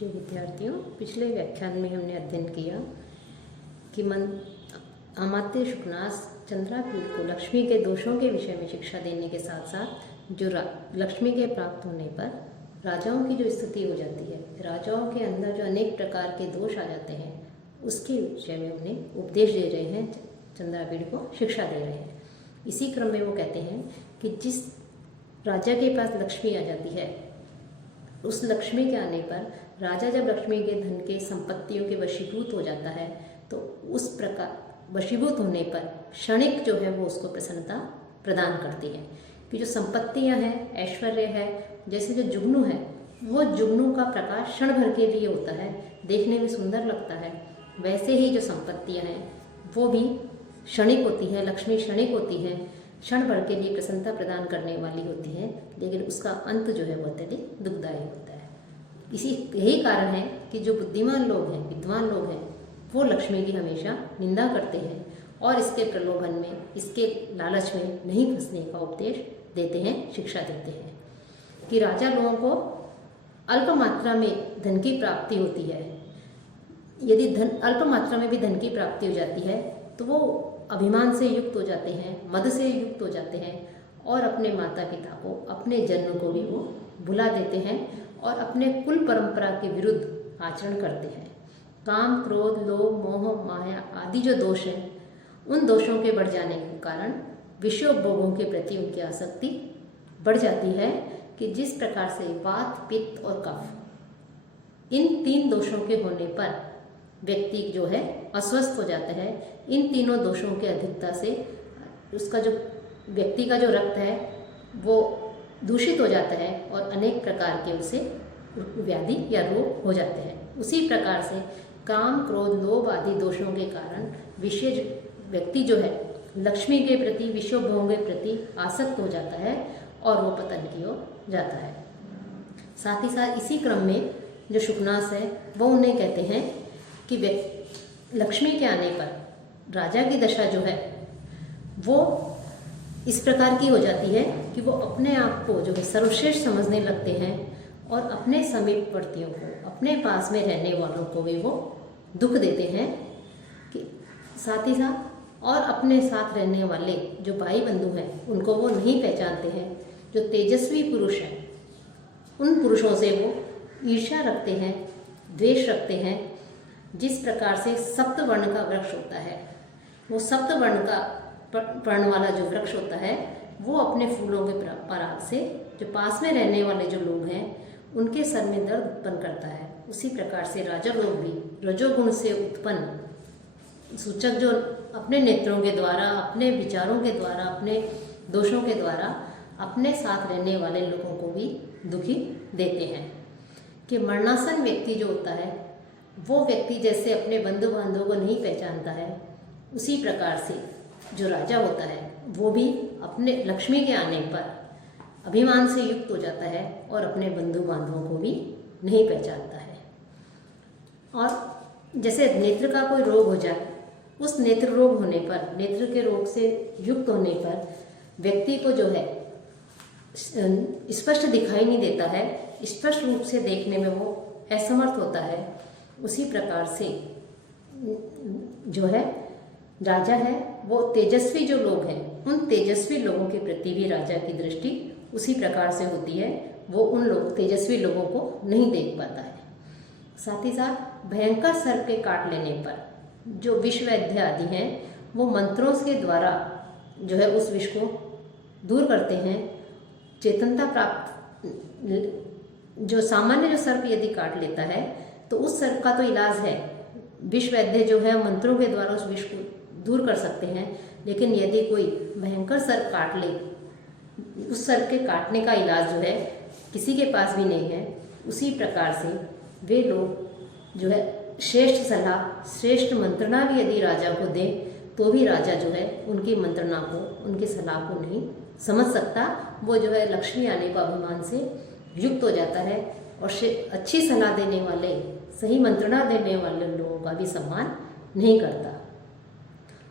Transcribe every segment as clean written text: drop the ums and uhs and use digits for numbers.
जी विद्यार्थियों, पिछले व्याख्यान में हमने अध्ययन किया कि अमात्य शुकनास चंद्रापीठ को लक्ष्मी के दोषों के विषय में शिक्षा देने के साथ साथ जो लक्ष्मी के प्राप्त होने पर राजाओं की जो स्थिति हो जाती है, राजाओं के अंदर जो अनेक प्रकार के दोष आ जाते हैं, उसके विषय में उन्हें उपदेश दे रहे हैं, चंद्रापीठ को शिक्षा दे रहे हैं। इसी क्रम में वो कहते हैं कि जिस राजा के पास लक्ष्मी आ जाती है, उस लक्ष्मी के आने पर राजा जब लक्ष्मी के धन के संपत्तियों के वशीभूत हो जाता है, तो उस प्रकार वशीभूत होने पर क्षणिक जो है वो उसको प्रसन्नता प्रदान करती है कि जो संपत्तियां हैं, ऐश्वर्य है, जैसे जो जुगनू है, वो जुगनू का प्रकाश क्षण भर के लिए होता है, देखने में सुंदर लगता है। वैसे ही जो संपत्तियां हैं वो भी क्षणिक होती है, लक्ष्मी क्षणिक होती है, क्षण भर के लिए प्रसन्नता प्रदान करने वाली होती है, लेकिन उसका अंत जो है वो अत्यधिक दुखदायी होता है। यही कारण है कि जो बुद्धिमान लोग हैं, विद्वान लोग हैं, वो लक्ष्मी की हमेशा निंदा करते हैं और इसके प्रलोभन में, इसके लालच में नहीं फंसने का उपदेश देते हैं, शिक्षा देते हैं कि राजा लोगों को अल्प मात्रा में धन की प्राप्ति होती है। यदि अल्प मात्रा में भी धन की प्राप्ति हो जाती है तो वो अभिमान से युक्त हो जाते हैं, मद से युक्त हो जाते हैं और अपने माता पिता को, अपने जन्म को भी वो भुला देते हैं और अपने कुल परंपरा के विरुद्ध आचरण करते हैं। काम, क्रोध, लोभ, मोह, माया आदि जो दोष हैं, उन दोषों के बढ़ जाने के कारण विषयोपभोगों के प्रति उनकी आसक्ति बढ़ जाती है कि जिस प्रकार से वात, पित्त और कफ, इन तीन दोषों के होने पर व्यक्ति जो है अस्वस्थ हो जाता है। इन तीनों दोषों के अधिकता से उसका जो व्यक्ति का जो रक्त है वो दूषित हो जाता है और अनेक प्रकार के उसे व्याधि या रोग हो जाते हैं। उसी प्रकार से काम, क्रोध, लोभ आदि दोषों के कारण विशेष व्यक्ति जो है लक्ष्मी के प्रति, विषयोपभोगों के प्रति आसक्त हो जाता है और वो पतन की ओर जाता है। साथ ही साथ इसी क्रम में जो शुकनास है वो उन्हें कहते हैं कि लक्ष्मी के आने पर राजा की दशा जो है वो इस प्रकार की हो जाती है कि वो अपने आप को जो है सर्वश्रेष्ठ समझने लगते हैं और अपने समीपवर्तियों को, अपने पास में रहने वालों को भी वो दुख देते हैं कि साथ ही साथ और अपने साथ रहने वाले जो भाई बंधु हैं उनको वो नहीं पहचानते हैं। जो तेजस्वी पुरुष हैं उन पुरुषों से वो ईर्ष्या रखते हैं, द्वेष रखते हैं। जिस प्रकार से सप्तवर्ण का वृक्ष होता है, वो सप्तवर्ण का पर्ण वाला जो वृक्ष होता है वो अपने फूलों के पराग से जो पास में रहने वाले जो लोग हैं उनके सर में दर्द उत्पन्न करता है, उसी प्रकार से राजा लोग भी रजोगुण से उत्पन्न सूचक जो अपने नेत्रों के द्वारा, अपने विचारों के द्वारा, अपने दोषों के द्वारा अपने साथ रहने वाले लोगों को भी दुखी देते हैं। कि मरणासन व्यक्ति जो होता है वो व्यक्ति जैसे अपने बंधु बांधवों को नहीं पहचानता है, उसी प्रकार से जो राजा होता है वो भी अपने लक्ष्मी के आने पर अभिमान से युक्त हो जाता है और अपने बंधु बांधवों को भी नहीं पहचानता है। और जैसे नेत्र का कोई रोग हो जाए, उस नेत्र रोग होने पर, नेत्र के रोग से युक्त होने पर व्यक्ति को जो है स्पष्ट दिखाई नहीं देता है, स्पष्ट रूप से देखने में वो असमर्थ होता है। उसी प्रकार से जो है राजा है वो तेजस्वी जो लोग हैं, उन तेजस्वी लोगों के प्रति भी राजा की दृष्टि उसी प्रकार से होती है, वो उन लोग तेजस्वी लोगों को नहीं देख पाता है। साथ ही साथ भयंकर सर्प के काट लेने पर जो विष वैद्य आदि हैं वो मंत्रों के द्वारा जो है उस विष को दूर करते हैं। चेतनता प्राप्त जो सामान्य जो सर्प यदि काट लेता है तो उस सर्प का तो इलाज है, विष वैद्य जो है मंत्रों के द्वारा उस विष को दूर कर सकते हैं, लेकिन यदि कोई भयंकर सर्प काट ले, उस सर्प के काटने का इलाज जो है किसी के पास भी नहीं है। उसी प्रकार से वे लोग जो है श्रेष्ठ सलाह, श्रेष्ठ मंत्रणा भी यदि राजा को दें तो भी राजा जो है उनकी मंत्रणा को, उनकी सलाह को नहीं समझ सकता। वो जो है लक्ष्मी आने का अभिमान से युक्त हो जाता है और अच्छी सलाह देने वाले, सही मंत्रणा देने वाले लोगों का भी सम्मान नहीं करता।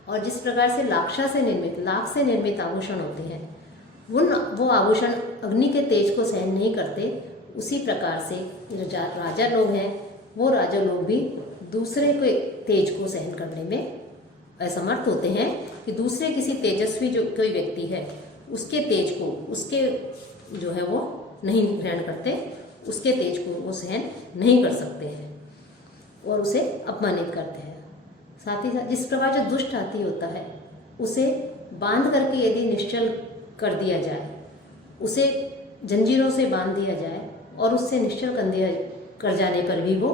और जिस प्रकार से लाख से निर्मित आभूषण होते हैं, वो आभूषण अग्नि के तेज को सहन नहीं करते, उसी प्रकार से जो राजा लोग हैं वो राजा लोग भी दूसरे के तेज को सहन करने में असमर्थ होते हैं कि दूसरे किसी तेजस्वी जो कोई व्यक्ति है उसके तेज को, उसके जो है वो नहीं ग्रहण करते, उसके तेज को वो सहन नहीं कर सकते हैं और उसे अपमानित करते हैं। साथ ही साथ जिस प्रकार जो दुष्ट हाथी होता है उसे बांध करके यदि निश्चल कर दिया जाए, उसे जंजीरों से बांध दिया जाए और उससे निश्चल कर जाने पर भी वो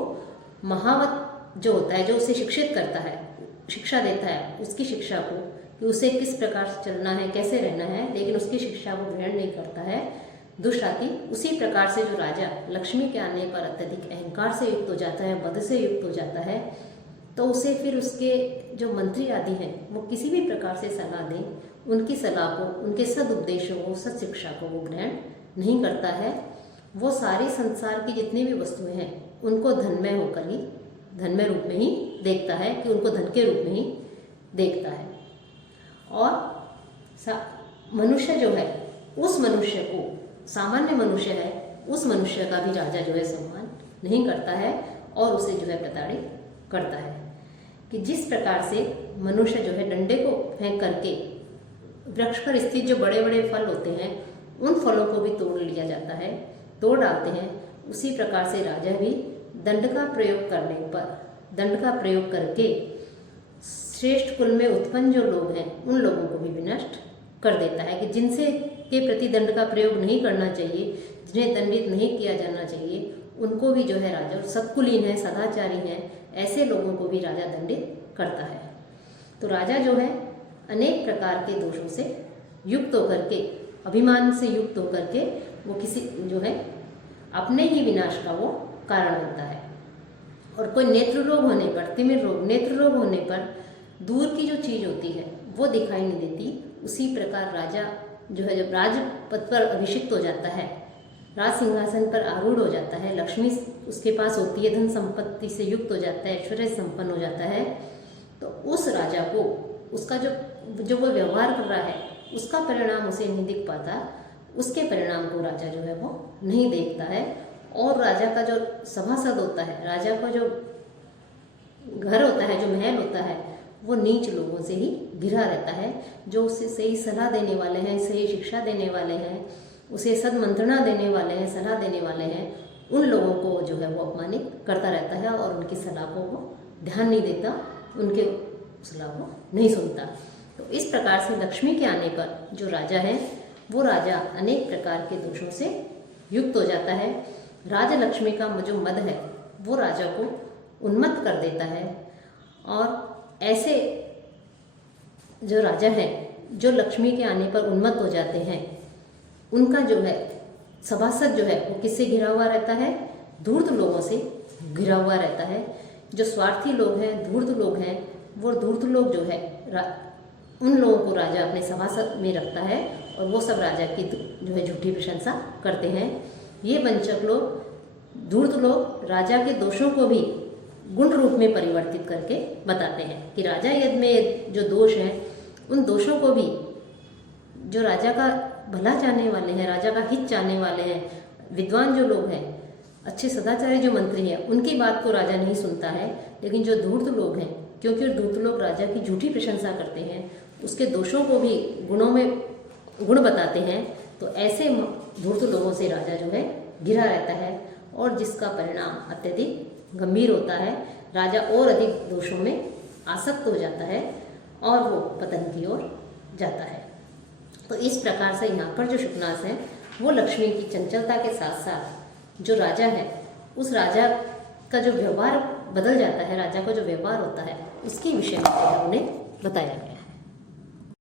महावत जो होता है, जो उसे शिक्षित करता है, शिक्षा देता है, उसकी शिक्षा को कि उसे किस प्रकार से चलना है, कैसे रहना है, लेकिन उसकी शिक्षा वो ग्रहण नहीं करता है दुष्ट हाथी। उसी प्रकार से जो राजा लक्ष्मी के आने पर अत्यधिक अहंकार से युक्त हो जाता है, बद से युक्त हो जाता है, तो उसे फिर उसके जो मंत्री आदि हैं वो किसी भी प्रकार से सलाह दें, उनकी सलाह को, उनके सदुपदेशों को, सद शिक्षा को वो ग्रहण नहीं करता है। वो सारे संसार की जितनी भी वस्तुएं हैं उनको धनमय होकर ही, धनमय रूप में ही देखता है, कि उनको धन के रूप में ही देखता है। और मनुष्य जो है, उस मनुष्य को, सामान्य मनुष्य है, उस मनुष्य का भी राजा जो है सम्मान नहीं करता है और उसे जो है प्रताड़ित करता है। कि जिस प्रकार से मनुष्य जो है डंडे को फेंक करके वृक्ष पर स्थित जो बड़े बड़े फल होते हैं उन फलों को भी तोड़ लिया जाता है, तोड़ डालते हैं, उसी प्रकार से राजा भी दंड का प्रयोग करने पर, दंड का प्रयोग करके श्रेष्ठ कुल में उत्पन्न जो लोग हैं उन लोगों को भी विनष्ट कर देता है। कि जिनसे के प्रति दंड का प्रयोग नहीं करना चाहिए, जिन्हें दंडित नहीं किया जाना चाहिए, उनको भी जो है राजा, सत्कुलीन है, सदाचारी हैं, ऐसे लोगों को भी राजा दंडित करता है। तो राजा जो है अनेक प्रकार के दोषों से युक्त होकर के, अभिमान से युक्त होकर के वो किसी जो है अपने ही विनाश का वो कारण बनता है। और कोई नेत्र रोग होने पर, तिमिर रोग, नेत्र रोग होने पर दूर की जो चीज होती है वो दिखाई नहीं देती। उसी प्रकार राजा जो है जब राजपद पर अभिषिक्त हो जाता है, राज सिंहासन पर आरूढ़ हो जाता है, लक्ष्मी उसके पास होती है, धन संपत्ति से युक्त हो जाता है, ऐश्वर्य संपन्न हो जाता है, तो उस राजा को उसका जो वो व्यवहार कर रहा है उसका परिणाम उसे नहीं दिख पाता, उसके परिणाम को राजा जो है वो नहीं देखता है। और राजा का जो सभासद होता है, राजा का जो घर होता है, जो महल होता है, वो नीच लोगों से ही घिरा रहता है। जो उसे सही सलाह देने वाले हैं, सही शिक्षा देने वाले हैं, उसे सदमंत्रणा देने वाले हैं, सलाह देने वाले हैं, उन लोगों को जो है वो अपमानित करता रहता है और उनकी सलाह को वो ध्यान नहीं देता, उनके सलाह को नहीं सुनता। तो इस प्रकार से लक्ष्मी के आने पर जो राजा है वो राजा अनेक प्रकार के दोषों से युक्त हो जाता है। राजा लक्ष्मी का जो मद है वो राजा को उन्मत्त कर देता है। और ऐसे जो राजा है जो लक्ष्मी के आने पर उन्मत्त हो जाते हैं, उनका जो है सभासद जो है वो किससे घिरा हुआ रहता है? धूर्त लोगों से घिरा हुआ रहता है। जो स्वार्थी लोग हैं, धूर्त लोग हैं, वो धूर्त लोग जो है उन लोगों को राजा अपने सभासद में रखता है और वो सब राजा की जो है झूठी प्रशंसा करते हैं। ये वंचक लोग, धूर्त लोग राजा के दोषों को भी गुण रूप में परिवर्तित करके बताते हैं कि राजा यज्ञ में जो दोष हैं उन दोषों को भी जो राजा का भला चाहने वाले हैं, राजा का हित चाहने वाले हैं, विद्वान जो लोग हैं, अच्छे सदाचारी जो मंत्री हैं, उनकी बात को राजा नहीं सुनता है। लेकिन जो धूर्त लोग हैं, क्योंकि धूर्त लोग राजा की झूठी प्रशंसा करते हैं, उसके दोषों को भी गुणों में गुण बताते हैं, तो ऐसे धूर्त लोगों से राजा जो है घिरा रहता है और जिसका परिणाम अत्यधिक गंभीर होता है। राजा और अधिक दोषों में आसक्त हो जाता है और वो पतन की ओर जाता है। तो इस प्रकार से यहाँ पर जो शुकनास है वो लक्ष्मी की चंचलता के साथ साथ जो राजा है उस राजा का जो व्यवहार बदल जाता है, राजा का जो व्यवहार होता है उसके विषय में उन्हें बताया गया।